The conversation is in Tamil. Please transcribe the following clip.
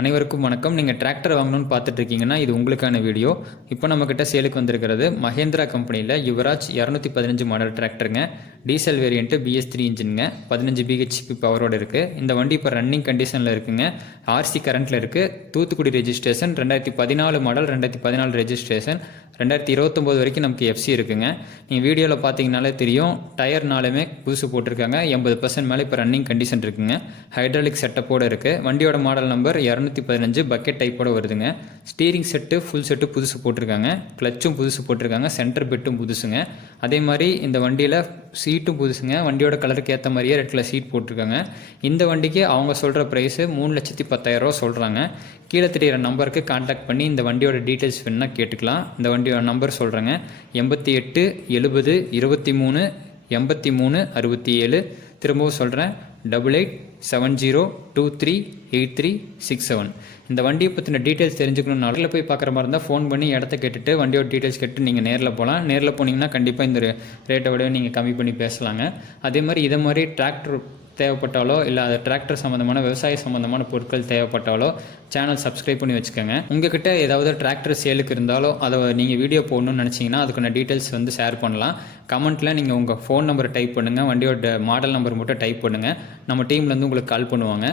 அனைவருக்கும் வணக்கம். நீங்கள் டிராக்டர் வாங்கணும்னு பார்த்துட்டு இருக்கீங்கன்னா இது உங்களுக்கான வீடியோ. இப்போ நம்மக்கிட்ட சேலுக்கு வந்திருக்கிறது மஹேந்திரா கம்பெனியில் யுவராஜ் 215 மாடல் டிராக்டருங்க. டீசல் வேரியண்ட்டு BS3 இன்ஜினுங்க. 15 BHP பவரோடு இருக்குது. இந்த வண்டி இப்போ ரன்னிங் கண்டிஷனில் இருக்குங்க. RC கரண்ட்டில் இருக்குது. தூத்துக்குடி ரெஜிஸ்ட்ரேஷன், 2014 மாடல், 2014 ரெஜிஸ்ட்ரேஷன், 2029 வரைக்கும் நமக்கு FC இருக்குங்க. நீங்கள் வீடியோவில் பார்த்தீங்கனாலே தெரியும், டயர்னாலுமே புதுசு போட்டிருக்காங்க. 80% மேலே இப்போ ரன்னிங் கண்டிஷன் இருக்குங்க. ஹைட்ராலிக் செட்டப்போடு இருக்குது. வண்டியோட மாடல் நம்பர் 215 பக்கெட் டைப்போட வருதுங்க. ஸ்டீரிங் செட்டு ஃபுல் செட்டு புதுசு போட்டிருக்காங்க. கிளச்சும் புதுசு போட்டிருக்காங்க. சென்டர் பெட்டும் புதுசுங்க. அதே மாதிரி இந்த வண்டியில் சீட்டும் புதுசுங்க. வண்டியோட கலருக்கு ஏற்ற மாதிரியே ரெட் கலர் சீட் போட்டிருக்காங்க. இந்த வண்டிக்கு அவங்க சொல்கிற ப்ரைஸு 3,10,000 ரூபா சொல்கிறாங்க. கீழே தெரிகிற நம்பருக்கு கான்டாக்ட் பண்ணி இந்த வண்டியோட டீட்டெயில்ஸ் வேணுன்னா கேட்டுக்கலாம். இந்த வண்டியோட நம்பர் சொல்கிறேங்க, 88 70 23 83 67. திரும்பவும் சொல்கிறேன், 8870238367. இந்த வண்டியை பற்றின டீட்டெயில்ஸ் தெரிஞ்சுக்கணும். நேரில் போய் பார்க்குற மாதிரி இருந்தால் ஃபோன் பண்ணி இடத்த கேட்டுட்டு வண்டியோட டீட்டெயில்ஸ் கேட்டு நீங்கள் நேரில் போகலாம். நேரில் போனீங்கன்னா கண்டிப்பாக இந்த ரேட்டை விட நீங்கள் கம்மி பண்ணி பேசலாங்க. அதே மாதிரி இதை மாதிரி டிராக்டர் தேவைப்பட்டாலோ இல்லை அது டிராக்டர் சம்மந்தமான விவசாய சம்மந்தமான பொருட்கள் தேவைப்பட்டாலோ சேனல் சப்ஸ்கிரைப் பண்ணி வச்சுக்கோங்க. உங்கள்கிட்ட ஏதாவது டிராக்டர் சேலுக்கு இருந்தாலோ அதை நீங்கள் வீடியோ போடணும்னு நினச்சிங்கன்னா அதுக்கான டீட்டெயில்ஸ் ஷேர் பண்ணலாம். கமெண்ட்டில் நீங்கள் உங்கள் ஃபோன் நம்பரை டைப் பண்ணுங்கள், வண்டியோட மாடல் நம்பர் மட்டும் டைப் பண்ணுங்கள். நம்ம டீம்லேருந்து உங்களுக்கு கால் பண்ணுவாங்க.